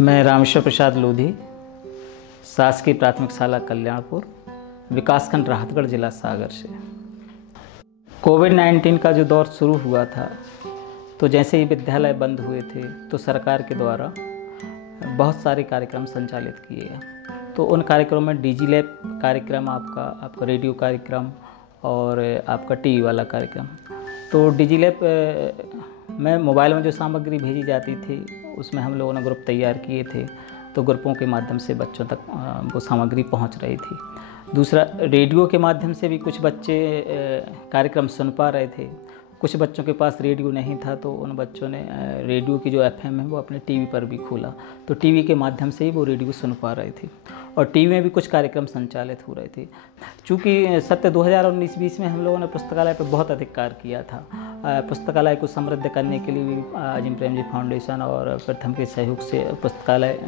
मैं रामेश्वर प्रसाद लोधी, शासकीय प्राथमिक शाला कल्याणपुर, विकासखंड राहतगढ़, जिला सागर से। कोविड-19 का जो दौर शुरू हुआ था, तो जैसे ही विद्यालय बंद हुए थे तो सरकार के द्वारा बहुत सारे कार्यक्रम संचालित किए गए। तो उन कार्यक्रमों में डिजी लैब कार्यक्रम, आपका रेडियो कार्यक्रम और आपका टीवी वाला कार्यक्रम। तो डिजी लैब में मोबाइल में जो सामग्री भेजी जाती थी, उसमें हम लोगों ने ग्रुप तैयार किए थे, तो ग्रुपों के माध्यम से बच्चों तक वो सामग्री पहुंच रही थी। दूसरा, रेडियो के माध्यम से भी कुछ बच्चे कार्यक्रम सुन पा रहे थे। कुछ बच्चों के पास रेडियो नहीं था, तो उन बच्चों ने रेडियो की जो एफएम है वो अपने टीवी पर भी खोला, तो टीवी के माध्यम से ही वो रेडियो सुन पा रहे थे और टीवी में भी कुछ कार्यक्रम संचालित हो रहे थे। चूँकि सत्र 2019-20 में हम लोगों ने पुस्तकालय पर बहुत अधिक कार्य किया था। पुस्तकालय को समृद्ध करने के लिए भी अजीम प्रेमजी फाउंडेशन और प्रथम के सहयोग से पुस्तकालय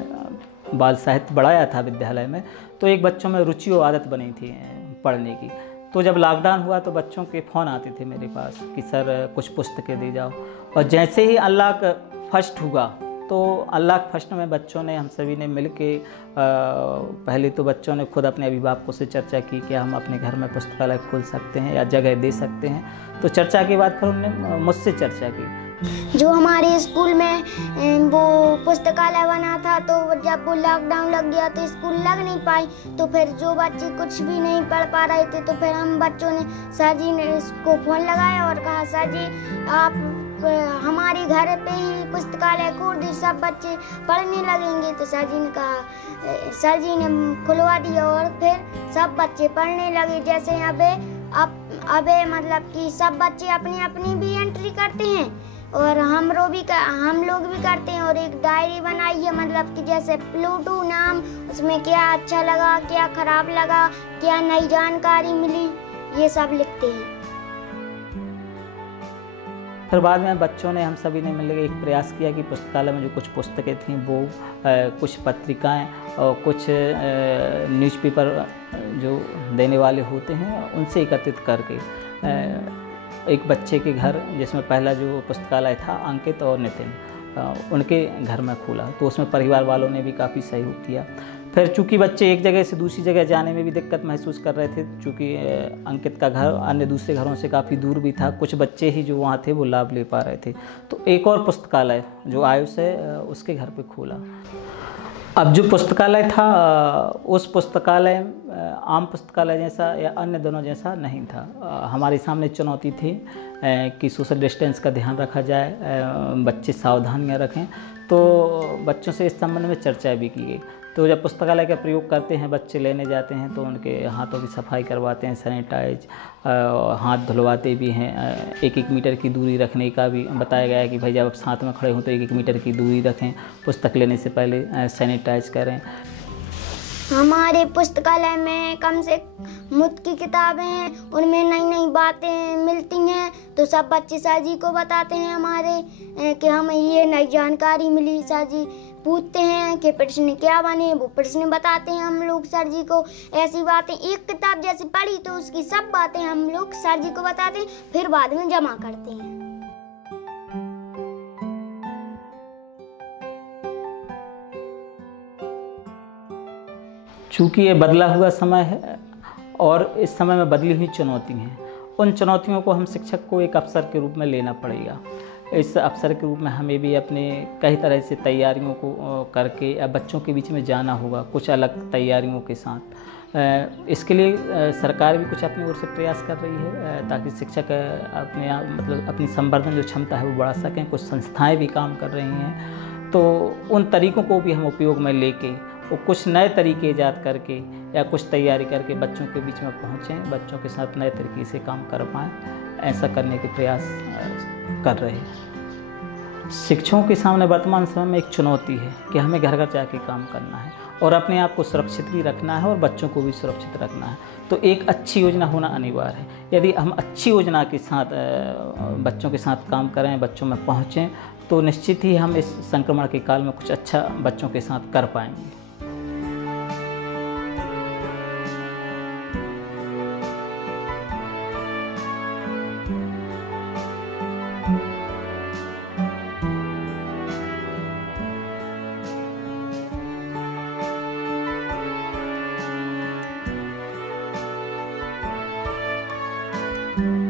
बाल साहित्य बढ़ाया था विद्यालय में, तो एक बच्चों में रुचि और आदत बनी थी पढ़ने की। तो जब लॉकडाउन हुआ तो बच्चों के फ़ोन आते थे मेरे पास कि सर कुछ पुस्तकें दे जाओ, और जैसे ही अनलॉक फर्स्ट हुआ तो अनलॉक फर्स्ट में बच्चों ने, हम सभी ने मिल के पहले तो बच्चों ने खुद अपने अभिभावकों से चर्चा की कि हम अपने घर में पुस्तकालय खोल सकते हैं या जगह दे सकते हैं। तो चर्चा के बाद फिर उन्होंने मुझसे चर्चा की। जो हमारे स्कूल में वो पुस्तकालय बना था, तो जब वो लॉकडाउन लग गया तो स्कूल लग नहीं पाई, तो फिर जो बच्चे कुछ भी नहीं पढ़ पा रहे थे, तो फिर हम बच्चों ने, सर जी ने इसको फ़ोन लगाया और कहा सर जी आप हमारे घर पे ही पुस्तकालय खोल दी, सब बच्चे पढ़ने लगेंगे। तो सर जी ने कहा, सर जी ने खुलवा दिया और फिर सब बच्चे पढ़ने लगे। जैसे अब मतलब कि सब बच्चे अपनी अपनी भी एंट्री करते हैं और हम लोग भी करते हैं, और एक डायरी बनाई है, मतलब कि जैसे प्लूटू नाम, उसमें क्या अच्छा लगा, क्या खराब लगा, क्या नई जानकारी मिली, ये सब लिखते हैं। फिर बाद में बच्चों ने, हम सभी ने मिलकर एक प्रयास किया कि पुस्तकालय में जो कुछ पुस्तकें थीं वो कुछ पत्रिकाएं और कुछ न्यूज़पेपर जो देने वाले होते हैं उनसे एकत्रित करके एक बच्चे के घर, जिसमें पहला जो पुस्तकालय था अंकित और नितिन, उनके घर में खोला। तो उसमें परिवार वालों ने भी काफ़ी सहयोग किया। फिर चूँकि बच्चे एक जगह से दूसरी जगह जाने में भी दिक्कत महसूस कर रहे थे, चूँकि अंकित का घर अन्य दूसरे घरों से काफ़ी दूर भी था, कुछ बच्चे ही जो वहाँ थे वो लाभ ले पा रहे थे, तो एक और पुस्तकालय जो आयुष है उसके घर पे खोला। अब जो पुस्तकालय था उस पुस्तकालय आम पुस्तकालय जैसा या अन्य दोनों जैसा नहीं था। हमारे सामने चुनौती थी कि सोशल डिस्टेंस का ध्यान रखा जाए, बच्चे सावधानियां रखें। तो बच्चों से इस संबंध में चर्चा भी की गई। तो जब पुस्तकालय का प्रयोग करते हैं, बच्चे लेने जाते हैं तो उनके हाथों की सफाई करवाते हैं, सैनिटाइज, हाथ धुलवाते भी हैं। 1-1 मीटर की दूरी रखने का भी बताया गया है कि भाई जब आप साथ में खड़े हों तो 1-1 मीटर की दूरी रखें, पुस्तक लेने से पहले सैनिटाइज करें। हमारे पुस्तकालय में कम से मुफ्त की किताबें हैं, उनमें नई नई बातें मिलती हैं, तो सब बच्चे सर जी को बताते हैं हमारे कि हमें ये नई जानकारी मिली। सर जी पूछते हैं कि प्रश्न क्या बने, वो प्रश्न बताते हैं हम लोग सर जी को। ऐसी बातें, एक किताब जैसे पढ़ी तो उसकी सब बातें हम लोग सर जी को बताते हैं, फिर बाद में जमा करते हैं। चूँकि ये बदला हुआ समय है और इस समय में बदली हुई चुनौती हैं, उन चुनौतियों को हम शिक्षक को एक अवसर के रूप में लेना पड़ेगा। इस अवसर के रूप में हमें भी अपने कई तरह से तैयारियों को करके या बच्चों के बीच में जाना होगा, कुछ अलग तैयारियों के साथ। इसके लिए सरकार भी कुछ अपनी ओर से प्रयास कर रही है ताकि शिक्षक अपनी संवर्धन जो क्षमता है वो बढ़ा सकें। कुछ संस्थाएं भी काम कर रही हैं, तो उन तरीक़ों को भी हम उपयोग में लेके वो कुछ नए तरीके ईजाद करके या कुछ तैयारी करके बच्चों के बीच में पहुँचें, बच्चों के साथ नए तरीके से काम कर पाएँ, ऐसा करने के प्रयास कर रहे हैं। शिक्षकों के सामने वर्तमान समय में एक चुनौती है कि हमें घर घर जाके काम करना है और अपने आप को सुरक्षित भी रखना है और बच्चों को भी सुरक्षित रखना है। तो एक अच्छी योजना होना अनिवार्य है। यदि हम अच्छी योजना के साथ बच्चों के साथ काम करें, बच्चों में पहुँचें, तो निश्चित ही हम इस संक्रमण के काल में कुछ अच्छा बच्चों के साथ कर पाएंगे। है।